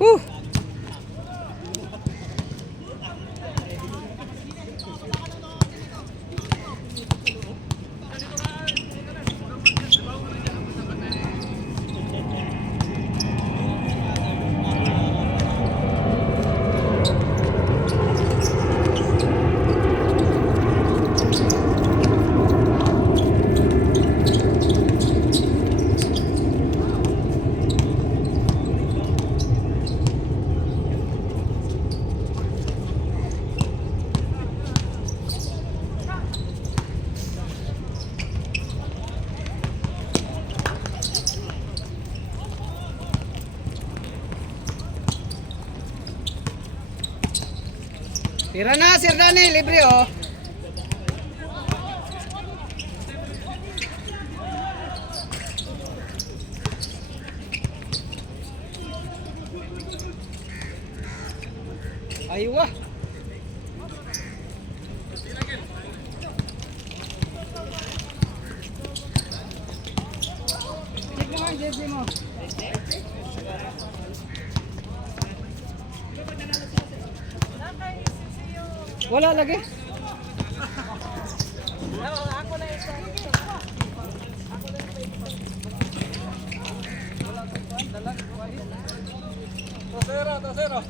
Woo! Tira na, Sir Danny, libre oh. Aywa. Check mo ang jersey mo. Wala lagi. Ako na isa. Tosero.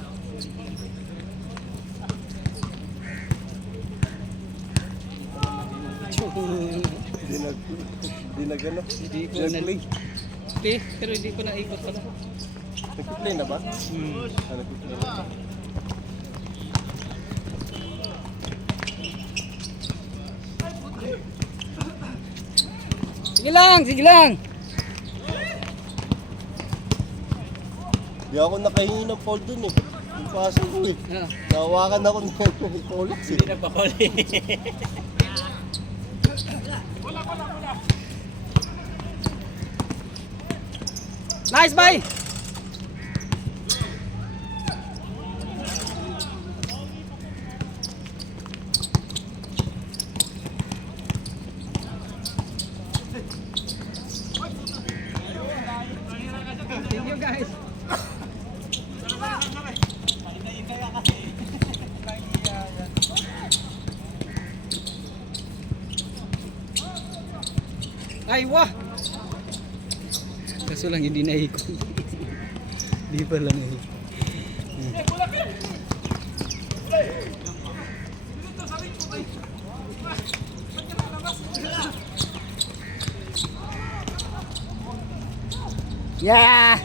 Hindi ko na pero hindi ko na ikot pala. Nag-play na ba? Nag-play na. Sige lang. Di ako nakahingi ng foul dun eh. Yung paso ko eh. Nahawakan ako ng Polix eh. Hindi nagpapali. Nice bye. Thank you guys. Ay, wah! Kaso lang hindi naikot. Hindi pa lang eh. Yeah!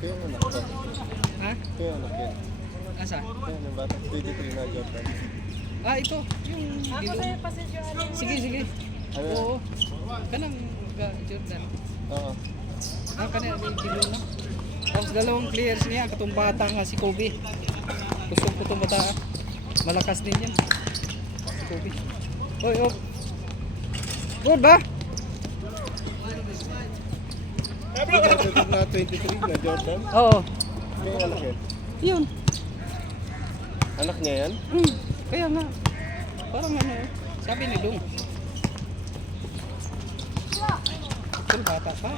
Kaya ang anak ko. Ha? Kaya ang anak yan. Asa? Kaya ang bata. 23 na Jordan. Ah, ito. Yung gilong. Sige. Ano? Oo. Kanang Jordan. Oo. Ah, kanang may gilong na. Tapos dalawang players niya. Katong bata nga si Kobe. Kusog ko itong bata. Malakas din yan. Si Kobe. Oy. Good ba? Na 23 na Jordan. Oo. Kaya ang anak yan. Yun. Anak niya yan? Kaya nga. Parang ano. Sabi ni Dong. Pero bata pa.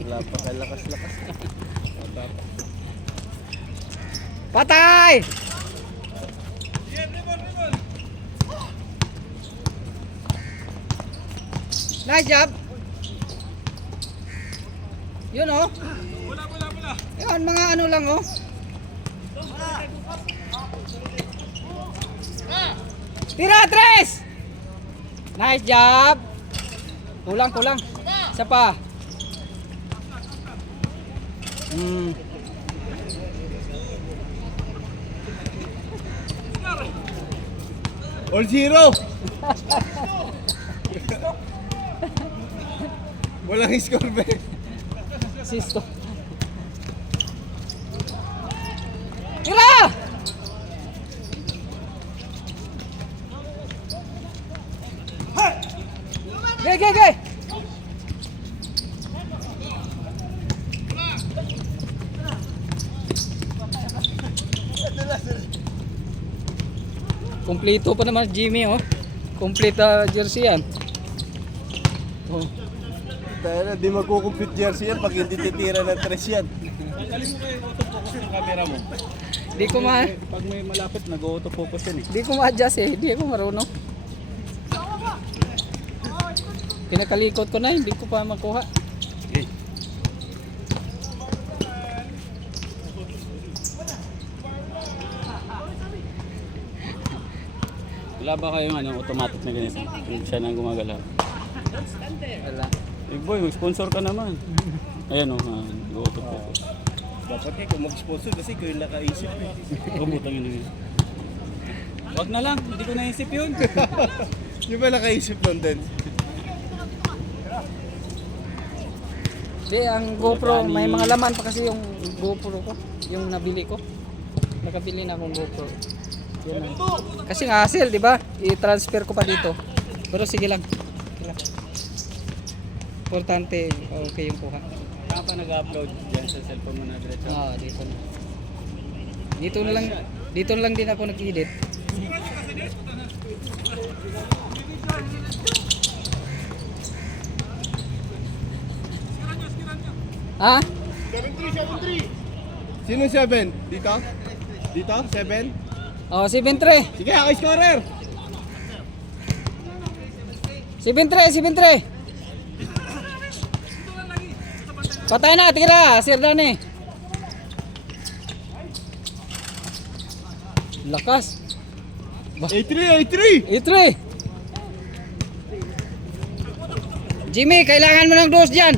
Wala pa kay lakas-lakas. Patay! Nice job. Yun oh. Yan mga ano lang oh. Tira, Tres! Nice job. Kulang. Isa pa. All zero! Walang score ba? Sisto. Tira! Gay, gay, gay! Kompleto pa naman Jimmy oh. Complete jersey yan. Oh. Dahil na, di magkukumpute jersey yan pag hindi titira ng tres yan. Galing mo kayo autofocus yung camera mo. Di ko ma Pag may malapit, nag-autofocus yan eh. di ko ma-adjust eh. Di ako marunong. Pinakalikot ko na, hindi ko pa makuha. Okay. Wala ba kayong automatic na ganito? Yung siya nang gumagalaw. Wala. Big boy, mag-sponsor ka naman. Ayan o, nag-autofocus. Dapat eh, kung mag-sponsor kasi ko yung nakaisip eh. Bumutang yun yun. Wag na lang, hindi ko naisip yun. Yung ba nakaisip nun din? Di, ang GoPro, may mga laman pa kasi yung GoPro ko. Yung nabili ko. Nakabili na akong GoPro. Yan lang. Kasi nga hassle, di ba? I-transfer ko pa dito. Pero sige lang. Sige lang. Importante, okay yung kuha. Saan pa nag-upload dyan sa cellphone mo na diretso? Ah, dito na. Dito na lang din ako nag-edit. Ha? 7-3! Sino 7? Dito? Dito? 7? Oh, 7-3. Sige, ako scorer! 7-3. Patay na, tira. Sir Dani. Lakas. 8-3! 3. Jimmy, kailangan mo ng dos dyan.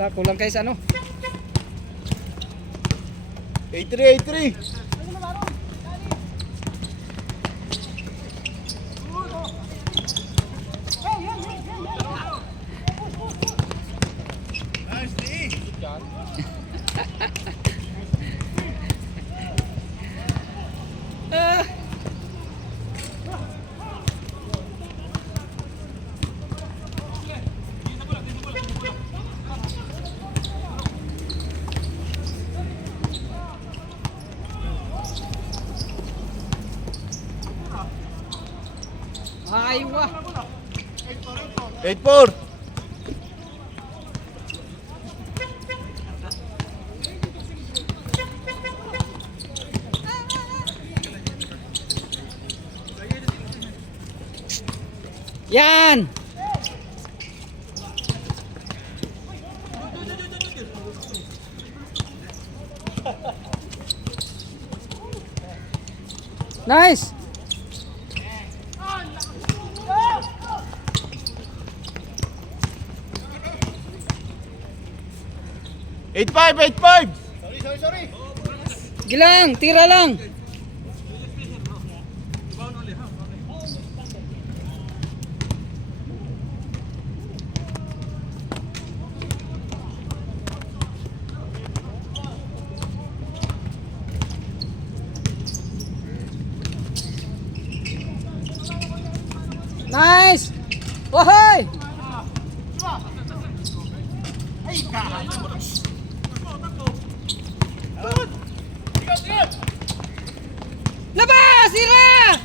Wala, kulang kayo sa ano. 8-3! Ah. Aywa. 8-4! Yan. Nice. Eight five! Gilang, tira lang. Nice. Wahoy. Labas, sira.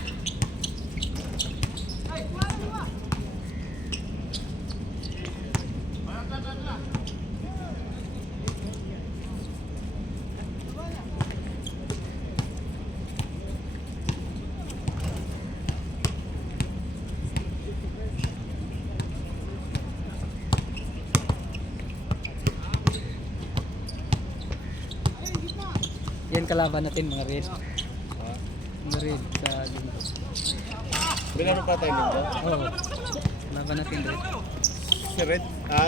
Yan kalaban natin mga red. Mga red sa linggo. Bilaro pa tayo nito? Oo. Kalaban natin red. Si Red?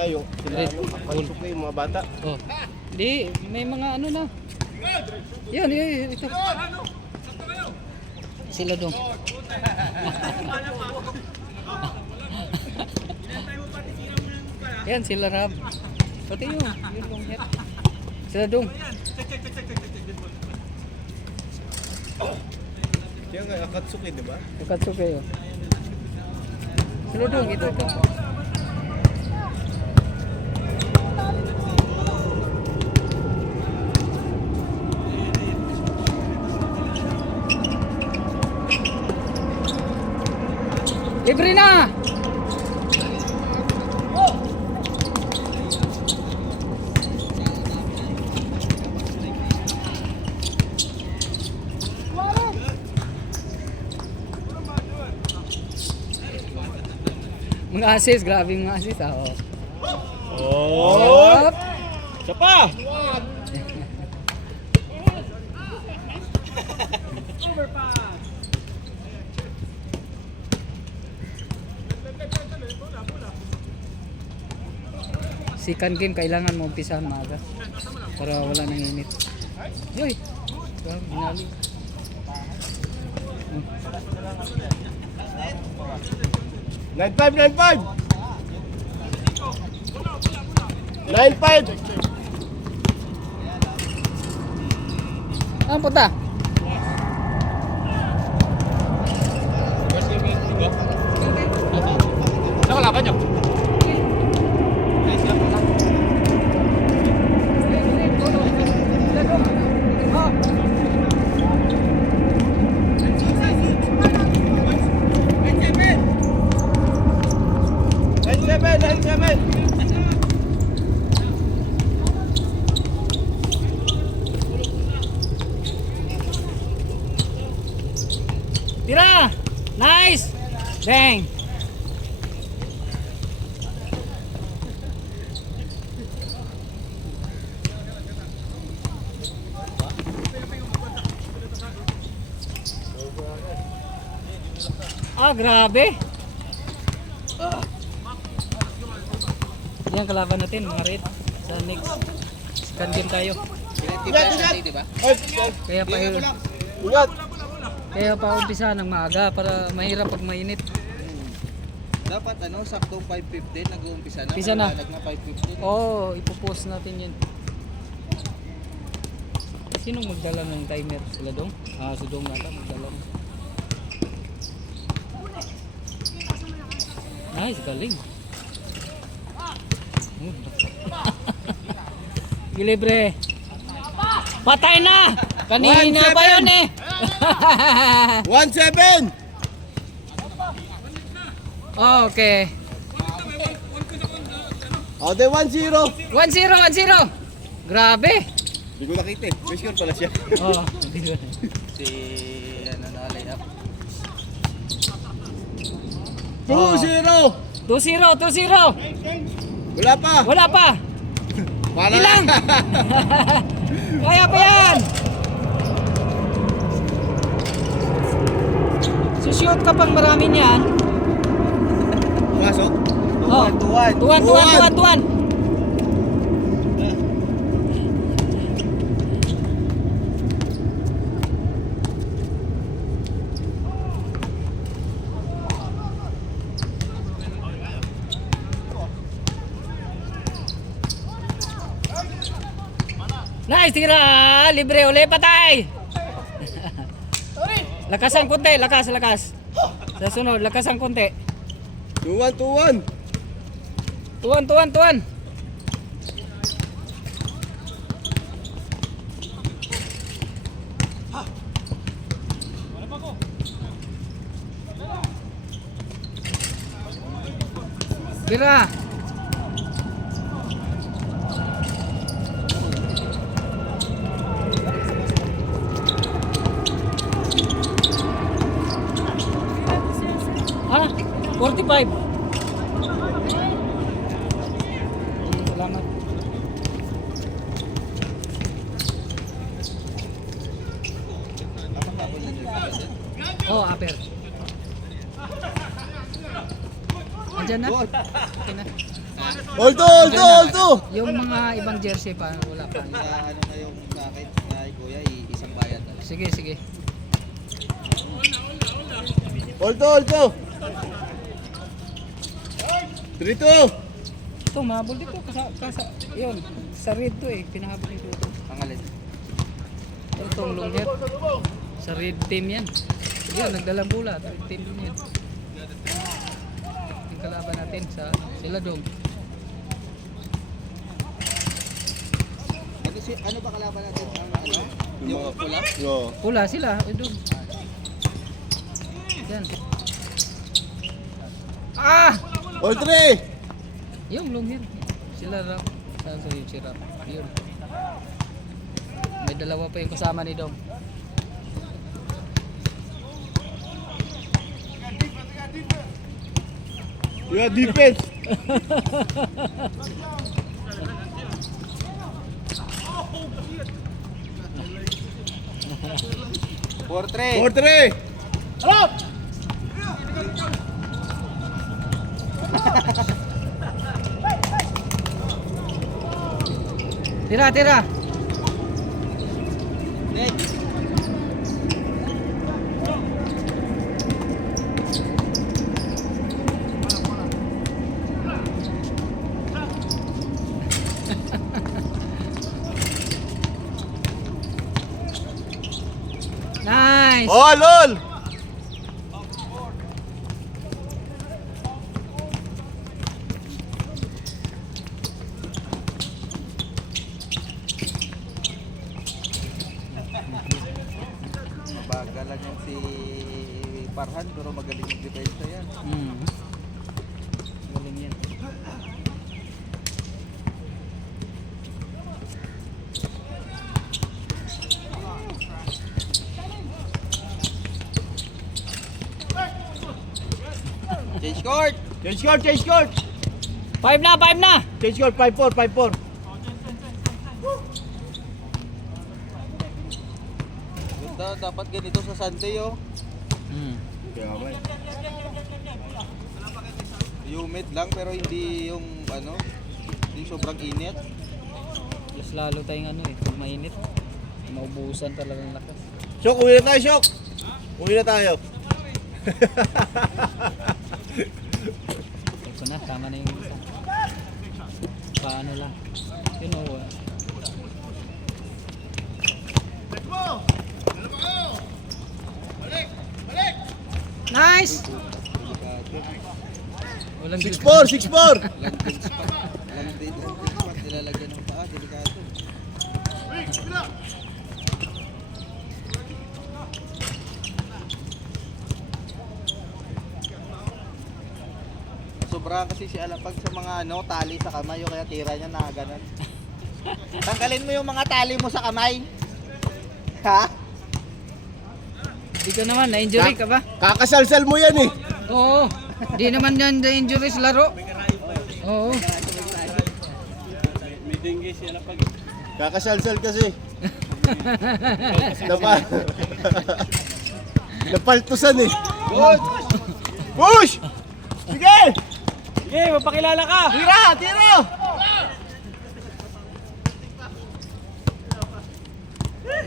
Yung sila Red. pasok na yung mga bata. Oh. Di, may mga ano na. Yan, ito. Sila dong. Yan, sila Rab. Pati yun long hair. Sila dong. Kaya nga, Akatsuki, di ba? Akatsuki yun. Sila dong, ito. Libre na! Mga assist, grabe yung mga assist. Oh! Isa pa! Second game, kailangan mo umpisahan maaga para wala nang init. Yoy! Grabe, binali. 9-5! 9-5! Ah, puta! Ano kalaban nyo? Tira! Nice! Bang! Ah, grabe! Yan kalaban natin, mga red. Sa next second game tayo. Kaya pa yun. Ingat! Kaya pa umpisa ng maaga para mahirap pag mainit. Dapat ano, saktong 5:15 nag-uumpisa na. Umpisa na. Maliwanag na 5:15. Oo, ipopost natin yan. Sinong magdala ng timer? Sila dong? Ah, si Dong nata magdala. Nice, galing. Gilibre. Patay na! Kanina pa yun eh! 1-7! Oh, okay. O, de 1-0! 1-0! Grabe! Hindi ko nakita eh. May score pala siya. Oh, Si ano na layup. 2-0! 2-0! Wala pa! Wala pa! Para Ilang? Kaya pa yan! Sushoot ka pang marami niyan. Pasok? Oh, tuwan. Nice, tira! Libre, uli, patay! Lakasan konti, lakas. Sa sunod, lakasan konti. 2-1! Tuwan. Bira. Ah, 45. Salamat. Oh, aper. Andyan na. Okay na. Hold! Yung mga ibang jersey pa, wala pa. Sa ano na yung sa akin, kay Kuya, isang bayad na. Sige. Hold! 3-2! Ito, mahabol dito. Yun, sa red to eh. Pinahabol yung tuto. Ang alin. Ito, long hair. Sa red team yan. Yan, nagdalang bula. Red team din yan. Yung kalaban natin sa sila dong. Ano ba kalaban natin? Ano? Yung pula? Yo. Pula sila. Ay, dong. Yan. Ah! All 3! Yung long hair. Sila rap. Saan sa yung si rap? Yun. May dalawa pa yung kasama ni Dong. Yeah, defense! 4-3. 4-3! Harap! Tira, tira! Nice! Oh, lol! Mabagal lang yan si Parhan pero magaling yung depensa yan. Galing yan. Change court! Change court, change court! 5 na, 5 na! Change court, 5-4, 5-4. Ganda, dapat ganito sa Sunday oh. Kaya ba? Humid lang pero hindi yung ano, hindi sobrang init. Mas lalo tayong ano eh, pag mainit. Maubusan talaga ng lakas. Shok, uwi na tayo, Shok! Uwi na tayo. Ito na, tama na yung isa. Paano lang. You know what? Nice! Walang 6-4, 6-4! Landing spot. Landing spot. Nilalagyan ng paa. Delikado. Sobrang kasi si Alapag sa mga ano, tali sa kamay o kaya tira niya na ganun. Tanggalin mo yung mga tali mo sa kamay. Ha? Ikaw naman, na-injury ka ba? Kakasalsal mo yan eh. Oo. Di naman yan na-injury sa laro. Oo. May dengue siya pag Kakasalsal kasi. Napa... Napaltusan eh. Push! Sige! sige, mapakilala ka! Tira! Tira!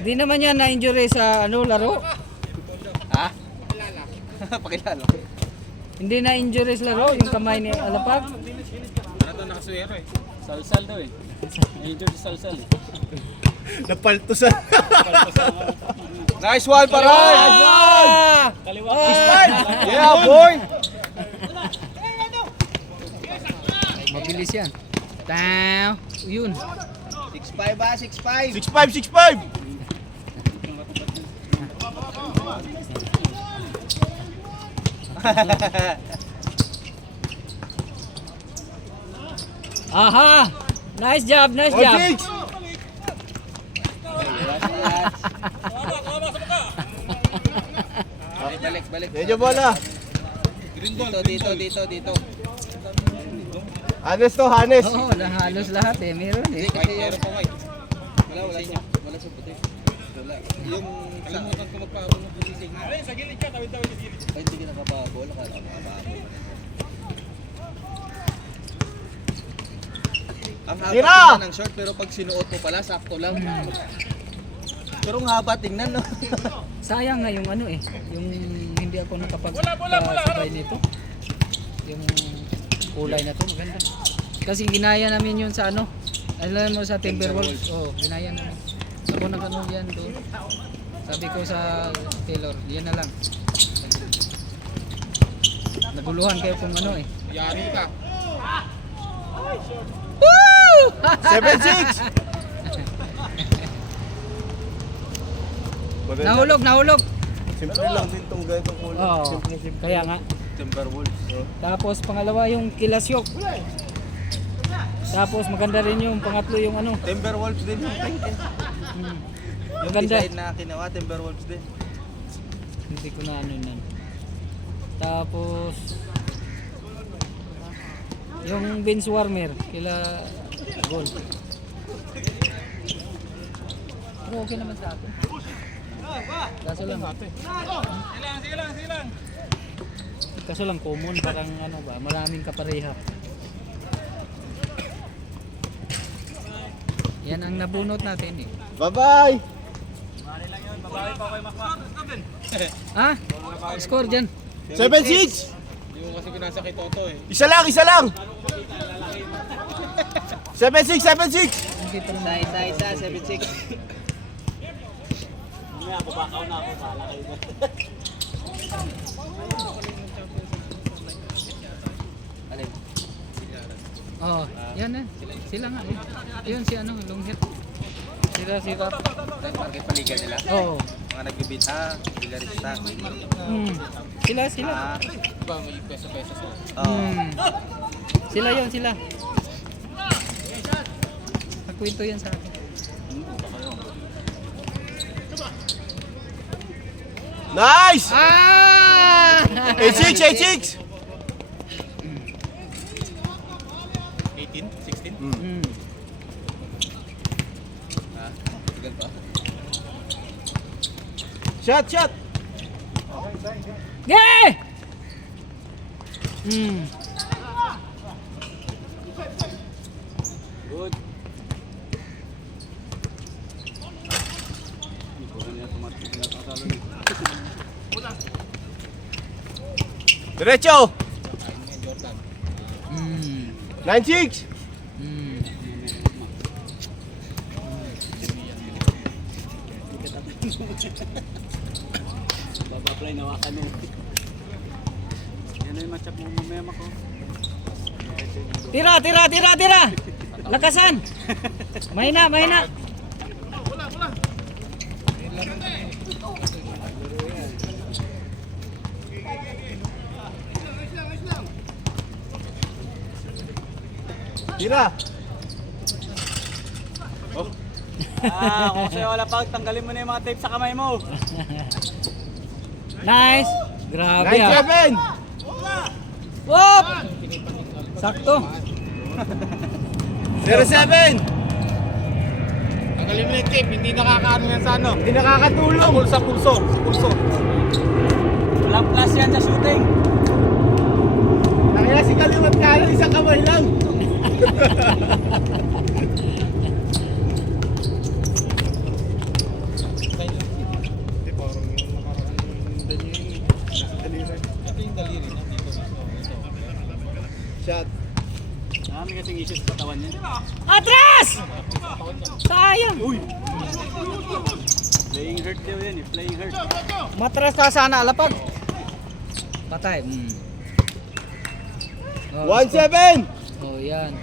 Di naman yan na-injury sa ano laro. Ha? Pakilala. Hindi na-injury sa laro, yung kamay ni Alapag. Ano to nakaswero eh? Salsal daw eh. Medyo si salsal eh. Napaltusan. Nice one, Paray! Ah! Kaliwa. Yeah, boy! Mabilis yan. Taw! Yun. 6'5 ba? 6'5! 6-5, 6-5! Aha! Nice job, nice All job. 6! Balik. Medyo bola. Dito. Hanes to, Hanes. Oo, halos lahat eh. Meron eh. Hindi kasi meron pa nga eh. Wala sa puti. Wala. Yung kalimutan ko magpahabol ng puti. Sa gilid ka, tawid-tawid sa gilid. Ay, hindi ka nakapahabol. Nakapahabol. Ang haba Tira! tingnan ng short pero pag sinuot mo pala, sakto lang. Pero ang haba tingnan, no? Sayang nga yung ano eh. Yung hindi ako nakapag-sabay nito. Yung kulay na to, maganda. Kasi ginaya namin yun sa ano. Alam mo sa Timberwolves. Oo, ginaya namin. Ako nag-ano yan doon. Sabi ko sa Taylor, yan na lang. Naguluhan kayo kung ano eh. Yari ka. Woo! 7-6! Nahulog. Simple lang din tong ganitong kulay. Oo. Simple. Kaya nga. Timberwolves. Tapos pangalawa yung Kilasyok. Tapos maganda rin yung pangatlo yung ano. Timberwolves din yung tank. Hmm. Yung Maganda. design na kinawa, Timberwolves din. Hindi ko na ano yun. Tapos yung bench warmer kila goal. Pero okay naman sa akin. Kaso lang. Kaso lang common parang ano ba, maraming kapareha. Yan ang nabunot natin eh. Bye-bye! Ah? Score dyan. 7-6! Hindi mo kasi pinasa kay Toto eh. Isa lang! 7-6! 7-6! Isa, 7-6. Alin? Oh, yan eh. Sila nga eh. Yun si ano, long hit. Si Rap. Market paligan nila. Oo. Mga nagbibita, bilarista. Sila. Diba may peso-peso sa Oo. Sila yun, sila. Nagkwento yan sa akin. Nice! Ah! 8-6! 18, 16. Mm. Tagal pa. Shot! Yeah! Mm. Good. Diretso! Jordan. Mm. 9-6! Mm. Babaplay na wakan mo. Yan na yung matchup mo mamaya ko. Tira! Lakasan! Mahina! Tira! Kung sa'yo wala pag, tanggalin mo na yung mga tape sa kamay mo. Nice! Grabe ah. 9-7! Whoop! Sakto. 0-7! Tanggalin mo na yung tape, hindi nakakaano yan sa ano. Hindi nakakatulong! Sa pulso. Walang plus yan sa shooting. Nakaya si kaliwat kanan, isang kamay lang! Hindi, parang yung nakaraan daliri. Ito yung daliri na dito. Shot! Marami kasing issues sa katawan niya. Atras! Sayang. Playing hurt daw yan eh, playing hurt. Matras ka sana alapag. Patay. Oh, 1-7! oh, yan.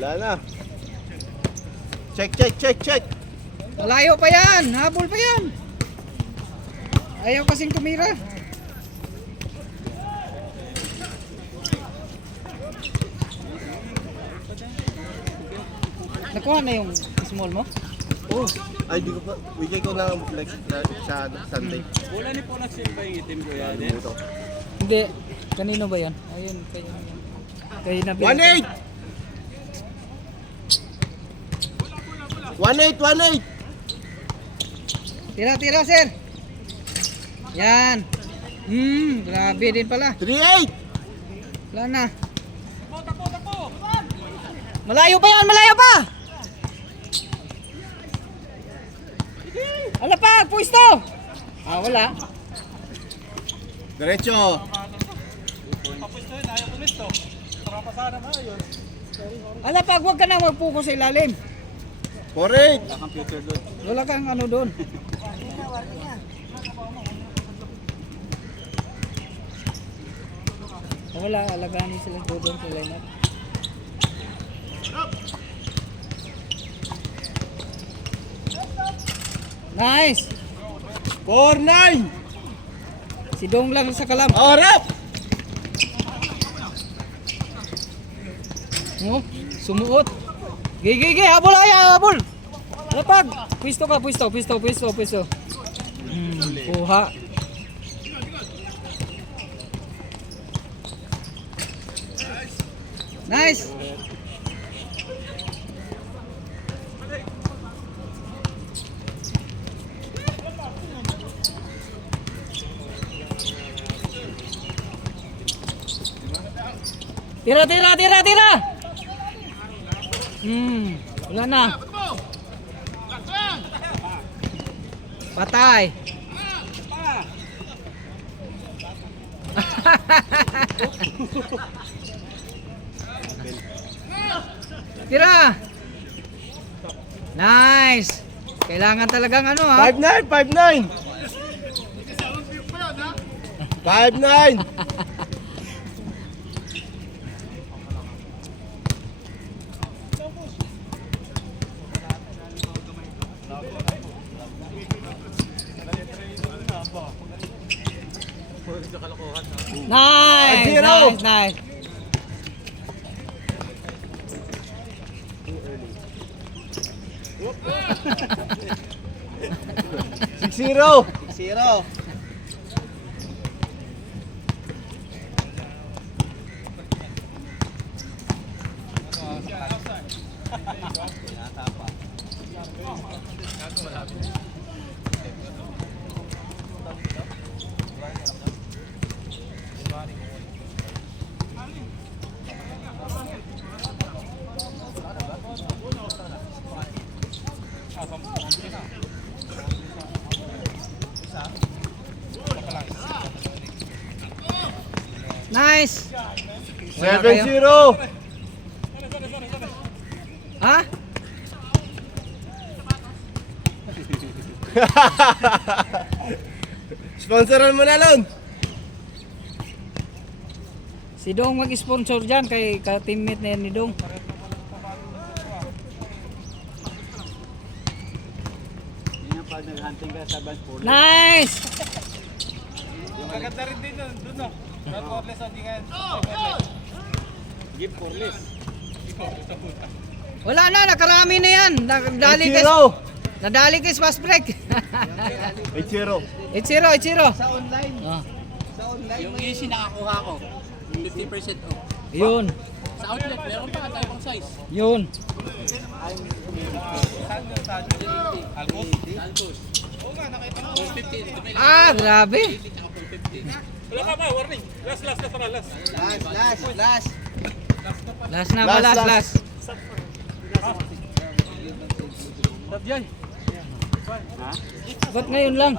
Wala na. Check! Malayo pa yan. Habol pa yan. Ayaw kasing tumira. Nakuha na yung small mo? Oh, ay di ko pa. Bigay ko lang like sa Sunday. Wala ni Ponax yun ba yung itim ko yan? Ito. Hindi. Kanino ba yan? Ayun, kayo yan. Kayo na 1-8! Tira, sir. Yan. Grabe din pala. 3-8! Wala na. Malayo pa yan, malayo pa! Alapag, puisto! Wala. Diretso. Ala, pag huwag ka na magpuko sa ilalim. Correct. Wala kang ano doon. Wala, alagaan sila doon sa lineup. Nice! 4-9. Si Dong lang sa kalam. Harap. Oh, sumuot. Gigi, habol ay, habol. Lapag. Pwisto ka, pwisto. Kuha. Nice. Tira. Wala na. Patay. Tira. Nice. Kailangan talagang ano ha. 5-9. 5-9. Nice. Zero. Nice. 6-0. 0. Nice. Wala kayo? 7-0. Ha? Sponsoran mo na, Lon. Si Dong mag-sponsor dyan kay ka-teammate na yan ni Dong. Yun yung pag nag-hunting ka sa band po. Nice. Maganda rin din doon, no? Not cordless, hindi ka. Give coreless. Wala na, nakarami na yan. Nadali kay fast break. 8-0. 8-0. Sa online. Ah, Sa online. Yung easy nakakuha ko. 50% off. yun. Sa outlet, meron pa tayo pang size. Yun. Alcos. Oo nga, nakita ko. 450. Ah, grabe. Wala ka ba? Warning. Last. Last na ba? Last. Ba't ngayon lang?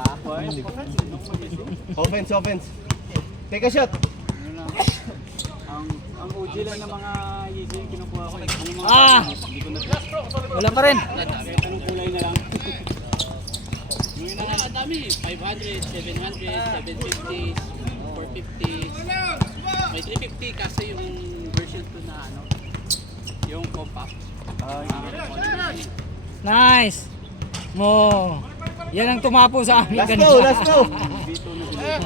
Offense. Take a shot. Ang OG lang ng mga easy yung kinukuha ko. Ano mga hindi ko na Wala pa rin. kahit anong kulay na lang. Yung ang dami. 500, 700, 750, 450. May 350 kasi yung version 2 na ano. Yung compact. Nice. Mo. Yan ang tumapo sa amin Last kanina. go. V2 na bilhin.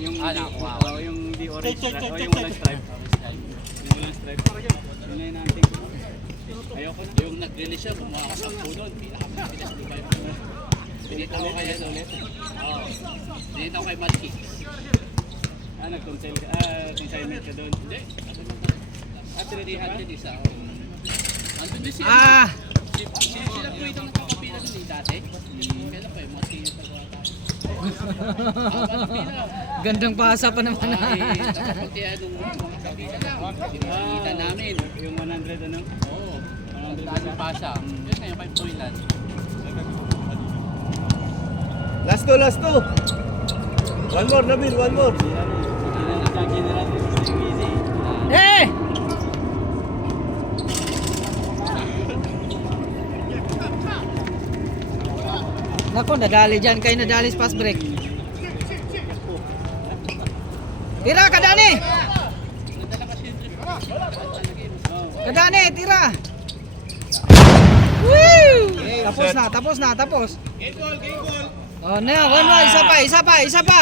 Yung yung di orange stripe. Yung walang stripe. Yung walang stripe. Yun na yung natin. Ayoko na. Yung nag-release siya, gumawa ka sa doon. Pinaka-pinas di ba yung pinita ko kaya ulit. Oo. Pinita ko kay Matki. Nag-consignment ka doon. Hindi. At 300 isa. Andun din siya. Sila po itong nagkakapila doon dati. Kailan pa yung mga senior na gawa tayo. Gandang pasa pa naman. Nakapagtiya nung kapila lang. Kita namin. Yung 100 ano? Oo. 100 pa siya. Yun ngayon, 5 point lang. Last two, last two. One more, Nabil, one more. Eh! Nako, nadali dyan. Kayo nadali sa fast break. Tira, Kadani! Kadani, tira! Woo! Tapos na. Oh, na, one more, isa pa.